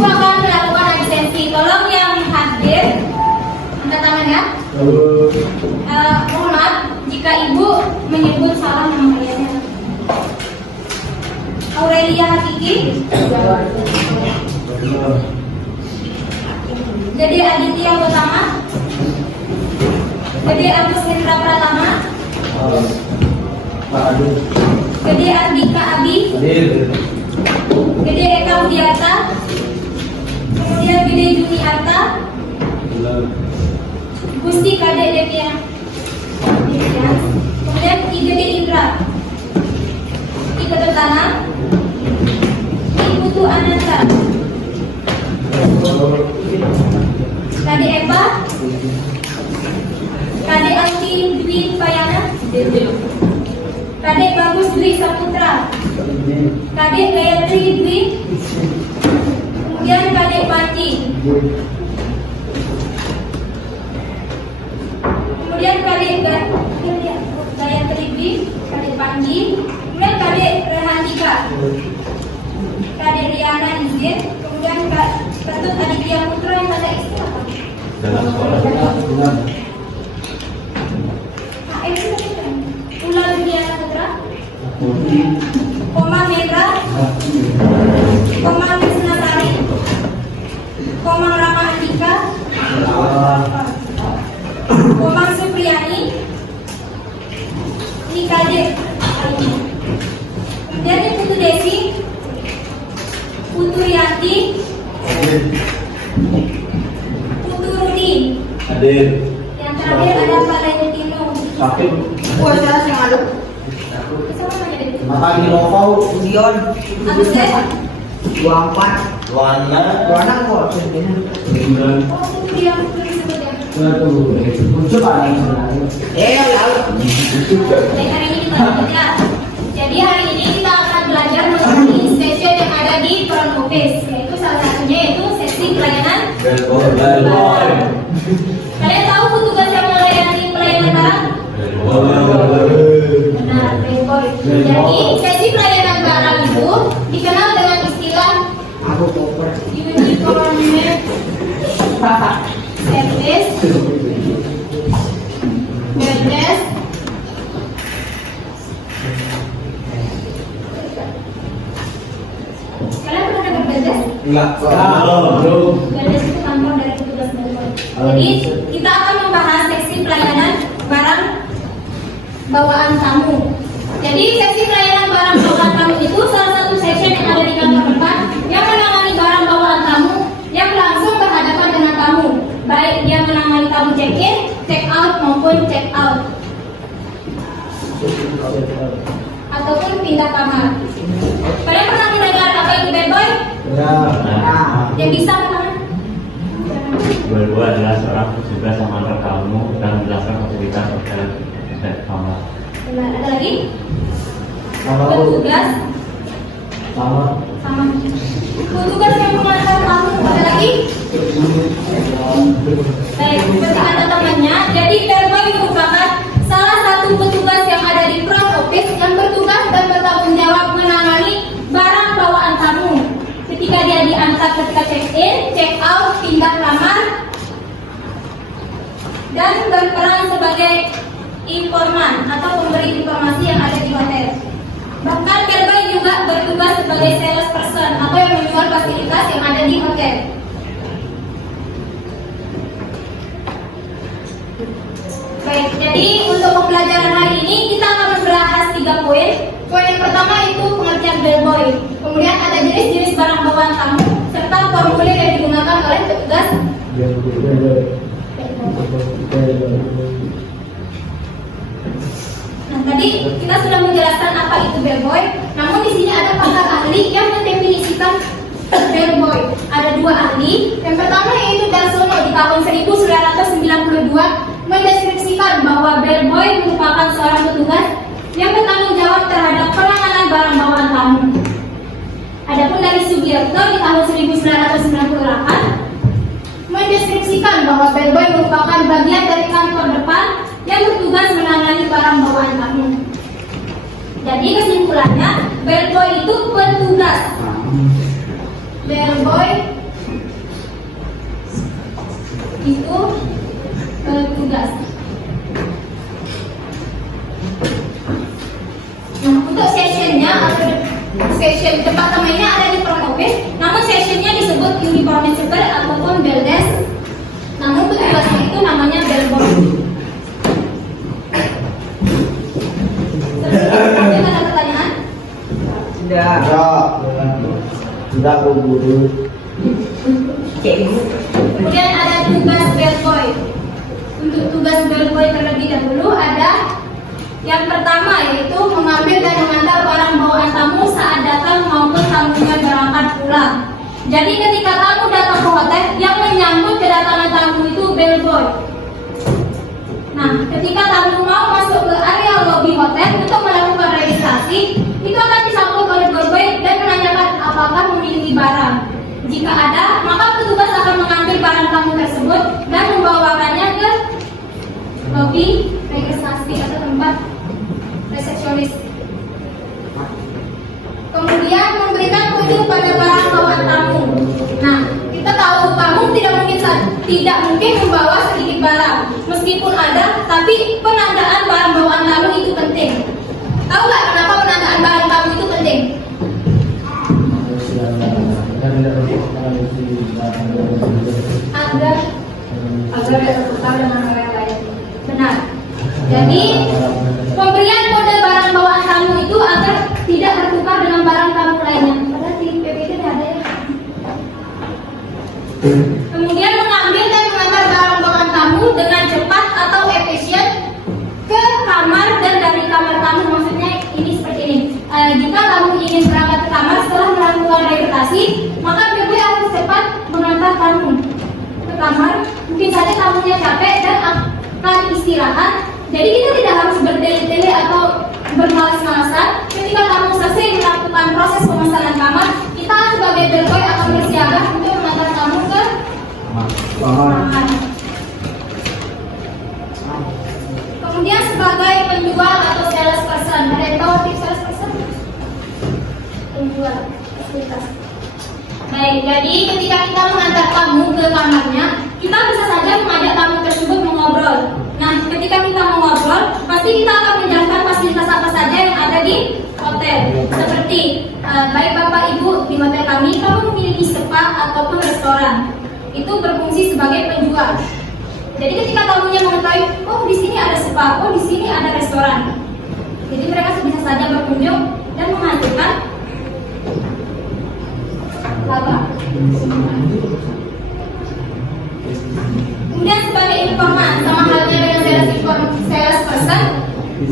Ibu akan melakukan absensi. Tolong yang hadir angkat tangan ya. Mohon maaf jika ibu menyebut salah nama ayahnya. Aurelia Hakiki. Dede Aditya Utama. Dede Agus Hendra Pratama. Dede Ardika Abi. Dede Eka Udiarta. Kemudian Dede Juni Arta. Gusti Kade Devia. Kemudian Dede Indra. Ika Tetana. Ibu Tu Ananta. Kade Eva. Kade Alti Dwi Payana. Kade Bagus Dwi Saputra. Kade Gayatri Dwi. Kemudian Kade Panji. Kemudian Kade Gayatri Dwi. Kade Panji. Kemudian Kade Rehandika. Kade Riana Izin. Kemudian Ketut Aditya Putra yang pada istri apa? Dalam sekolah. Ular Riana Putra. Koma Mega. Koma Wisnasari. Komang Rama Andika. Komang Supriyani. Nikade. Kemudian ini Putu Desi. Putu Yanti. Putu Rudi. Hadir. Yang terakhir ada Pak Lenutino. Sakit. Saya sing alu. Sama aja deh. Makan di rokok. Dion. Agus ya? 24. Warna. Warna kok sebenarnya. Oh, Putu yang disebut ya. Muncul ada yang sebenarnya. Lalu. Baik, hari ini kita belajar. Jadi hari ini kita akan belajar mengenai session yang ada di front office, yaitu salah satunya yaitu sesi pelayanan. Kalian tahu petugas yang melayani pelayanan barang? Benar, Playboy. Jadi sesi pelayanan barang itu dikenal dengan istilah Aku koper. uniform service, badges, kalian pernah dengar badges? Enggak. Badges itu kantor dari petugas Playboy. Jadi kita akan membahas seksi pelayanan barang bawaan tamu. Jadi seksi pelayanan barang bawaan tamu itu salah satu section yang ada di kantor depan yang menangani barang bawaan tamu yang langsung berhadapan dengan tamu, baik dia menangani tamu check-in, check-out maupun check-out ataupun pindah kamar. Kalian pernah mendengar apa itu bellboy? Yang bisa kan? Berdua adalah seorang petugas yang mengantar tamu dan menjelaskan fasilitas hotel dan kamar. Benar. Ada lagi? Petugas Sama. sama petugas yang mengantar tamu. Ada lagi? Baik, seperti kata temannya, jadi bellboy merupakan salah satu petugas yang ada di front office yang bertugas dan bertanggung jawab menangani barang bawaan tamu ketika dia diantar ketika check-in, check-out, pindah kamar, dan berperan sebagai informan atau pemberi informasi yang ada di hotel. Bahkan bellboy juga bertugas sebagai sales person atau yang menjual fasilitas yang ada di hotel. Baik, jadi untuk pembelajaran hari ini kita akan membahas 3 poin. Poin yang pertama itu pengertian bellboy. Kemudian ada jenis-jenis barang bawaan tamu serta formulir yang digunakan oleh petugas. Nah, tadi kita sudah menjelaskan apa itu bellboy. Namun di sini ada pakar ahli yang mendefinisikan bellboy. Ada 2 ahli. Yang pertama yaitu Darsono di tahun 1992 mendeskripsikan bahwa bellboy merupakan seorang petugas yang bertanggung jawab terhadap penanganan barang bawaan tamu. Adapun dari Sugierto di tahun 1998 mendeskripsikan bahwa bellboy merupakan bagian dari kantor depan yang bertugas menangani barang bawaan tamu. Jadi kesimpulannya, bellboy itu petugas. Bellboy itu tugas. Nah, untuk sessionnya atau session departemennya ada di front office, namun sessionnya disebut uniform super ataupun bell desk. Namun tugasnya itu namanya bellboy. Ada pertanyaan? Tidak. Tidak guru. Cikgu. Kemudian ada tugas bellboy. Untuk tugas bellboy terlebih dahulu ada yang pertama yaitu mengambil dan mengantar barang bawaan tamu saat datang maupun tamunya berangkat pulang. Jadi ketika tamu datang ke hotel, yang menyambut kedatangan tamu itu bellboy. Nah, ketika tamu mau masuk ke area lobi hotel untuk melakukan registrasi, itu akan disambut oleh bellboy dan menanyakan apakah memiliki barang. Jika ada, maka petugas akan mengambil barang tamu tersebut dan membawakannya ke lobi registrasi atau tempat resepsionis. Kemudian memberikan kunjung pada barang bawaan tamu. Nah, kita tahu tamu tidak mungkin membawa sedikit barang. Meskipun ada, tapi penandaan barang bawaan tamu itu penting. Tahu nggak kenapa penandaan barang tamu itu penting? Agar tidak tertukar dengan orang lain. Benar. Jadi pemberian kode barang bawaan tamu itu agar tidak tertukar dengan barang tamu lainnya. Padahal di PPT ada ya. Kemudian mengambil dan mengantar barang bawaan tamu dengan cepat atau efisien ke kamar dan dari kamar tamu, maksudnya ini seperti ini. Jika tamu ingin berangkat ke kamar setelah melakukan registrasi, maka PB harus cepat mengantar tamu ke kamar. Mungkin saja tamunya capek dan akan istirahat. Jadi kita tidak harus berdele-dele atau bermalas-malasan. Ketika tamu selesai melakukan proses pemesanan kamar, kita sebagai bellboy akan bersiaga untuk mengantar tamu ke kamar. Kemudian sebagai penjual atau sales person, ada yang tahu tips sales person? Penjual, fasilitas. Baik, jadi ketika kita mengantar tamu ke kamarnya, kita bisa saja mengajak tamu tersebut mengobrol. Nah, ketika kita mengobrol, pasti kita akan menjelaskan fasilitas apa saja yang ada di hotel. Seperti, baik Bapak Ibu, di hotel kami memiliki spa ataupun restoran. Itu berfungsi sebagai penjual. Jadi ketika tamunya mengetahui, oh di sini ada spa, oh di sini ada restoran. Jadi mereka bisa saja berkunjung dan mengajukan laba. Kemudian sebagai informan, sama halnya dengan sales person,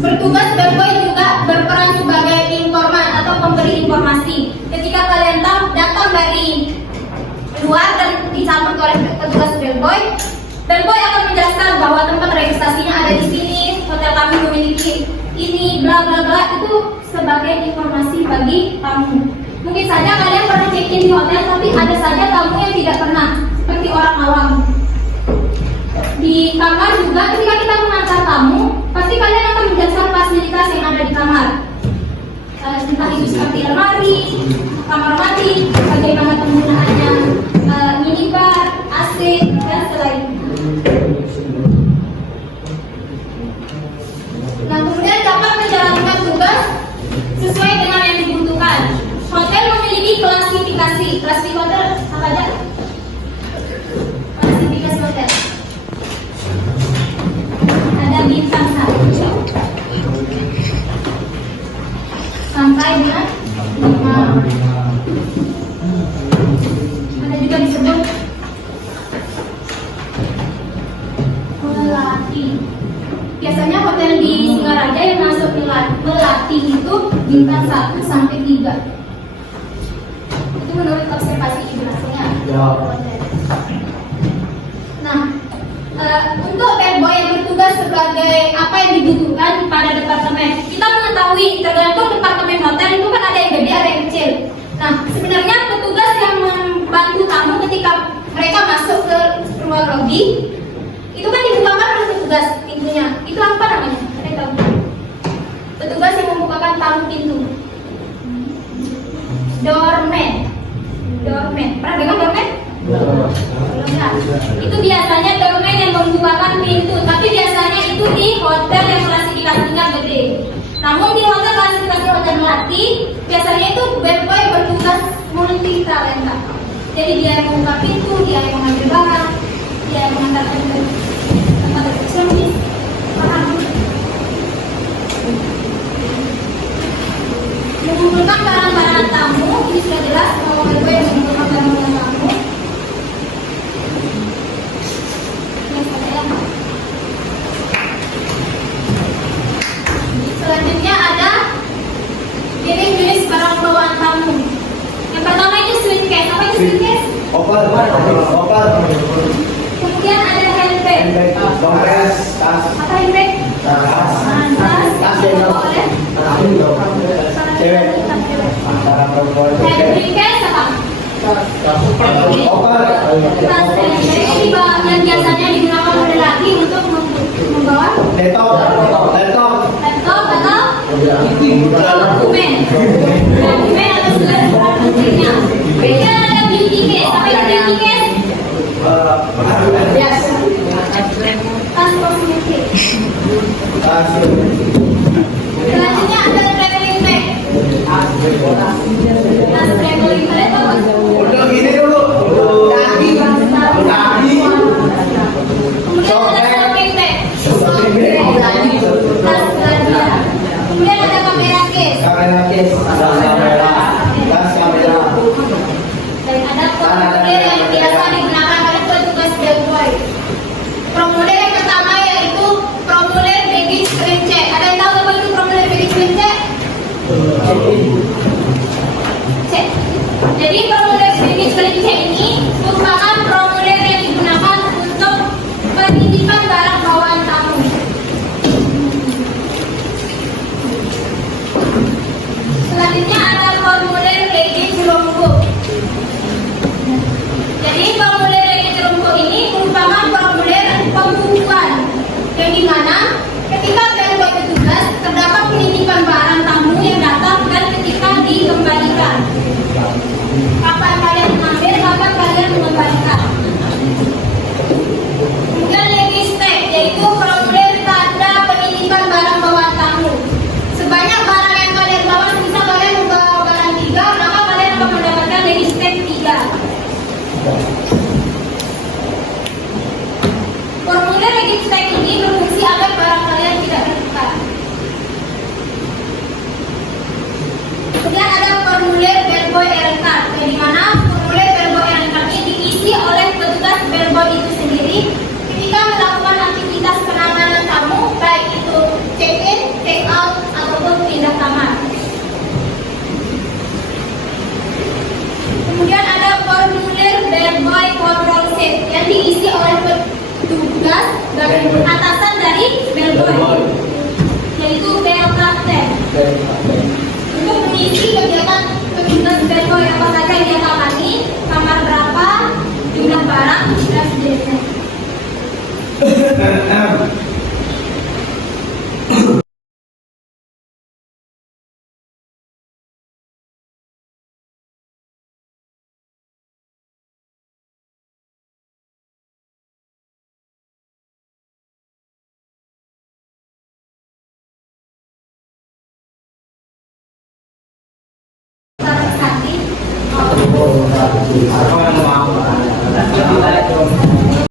bertugas bellboy juga berperan sebagai informan atau pemberi informasi. Ketika kalian datang dari luar dan disambut oleh petugas bellboy, bellboy akan menjelaskan bahwa tempat registrasinya ada di sini, hotel kami memiliki ini, bla bla bla. Itu sebagai informasi bagi tamu. Mungkin saja kalian pernah check-in di hotel, tapi ada saja tamu yang tidak pernah, seperti orang awam. Di kamar juga, ketika kita mengantar tamu, pasti kalian akan menjelaskan fasilitas yang ada di kamar. Entah itu seperti lemari, kamar mandi, bagaimana penggunaannya, minibar, AC, dan selain. Nah, kemudian dapat menjalankan tugas sesuai dengan yang dibutuhkan. Hotel memiliki klasifikasi. Klasifikasi hotel apa aja? Klasifikasi hotel. Ada bintang 1 sampai dengan 5. Ada juga disebut melati. Biasanya hotel di Singaraja yang masuk melati itu bintang 1 sampai 3. Itu menurut observasi ibunya. Nah, untuk bellboy yang bertugas sebagai apa yang dibutuhkan pada departemen, kita mengetahui tergantung departemen hotel itu kan ada yang gede, ada yang kecil. Nah, sebenarnya petugas yang membantu tamu ketika mereka masuk ke ruang lobby, itu kan dibukakan oleh petugas pintunya. Itu apa namanya? Ada yang tahu? Petugas yang membukakan tamu pintu. Doorman. Pernah dengar doorman? Belum ya. Itu biasanya merupakan pintu, tapi biasanya itu di hotel yang klasifikasinya gede. Namun di hotel klasifikasi hotel melati, biasanya itu bellboy bertugas multi talenta. Jadi dia yang membuka pintu, dia yang mengambil barang, dia yang mengantarkan ke tempat resepsionis. Paham? Mengumpulkan barang-barang tamu, ini sudah jelas kalau bellboy yang mengumpulkan barang-barang tamu. Selanjutnya ada jenis barang bawaan tamu. Yang pertama itu suitcase. Apa itu suitcase? Oper. Kemudian ada handbag. Dompet, tas, Apa handbag? tas, Tas boleh. cewek, antara perempuan dan cewek. Handbag apa? Oper. Tas handbag yang biasanya digunakan oleh laki untuk membawa Laptop. laptop atau dokumen. Dokumen atau surat pentingnya. Kemudian ada beauty case. Apa itu beauty case? Yes. Tas kosmetik. Tas, Selanjutnya ada traveling bag. Tas traveling bag itu apa? udah gini dulu. Tas. Kemudian ada shopping bag. Tas belanja. Kemudian ada kamera case. Kamera case, tas kamera, tas kamera. Dan ada formulir yang biasa digunakan oleh petugas bellboy. Formulir yang pertama yaitu formulir baggage claim check. Ada yang tahu apa itu formulir baggage claim check? Cek. Jadi formulir baggage claim check ini merupakan formulir yang digunakan untuk penitipan barang bawaan tamu. Selanjutnya ada formulir baggage logbook. Jadi formulir baggage logbook ini merupakan formulir pembukuan yang dimana ketika bellboy petugas terdapat penitipan barang tamu yang datang dan ketika dikembalikan. Kapan kalian mengambil, kapan kalian mengembalikan. Kemudian logistik yaitu formulir tanda penitipan barang bawaan tamu. Sebanyak barang yang kalian bawa, misal kalian membawa barang 3, maka kalian akan mendapatkan logistik 3. Formulir logistik ini berfungsi agar barang kalian tidak tertukar. Kemudian ada formulir bellboy errand card, yang dimana formulir bellboy errand card ini diisi oleh petugas bellboy itu sendiri ketika melakukan aktivitas penanganan tamu, baik itu check-in, check-out, ataupun pindah kamar. Kemudian ada formulir bellboy control sheet yang diisi oleh petugas dan atasan dari bellboy, yaitu bell captain. Untuk mengisi kegiatan petugas bellboy apa saja yang dia tangani, kamar berapa, jumlah barang, dan sejenisnya. Sakit,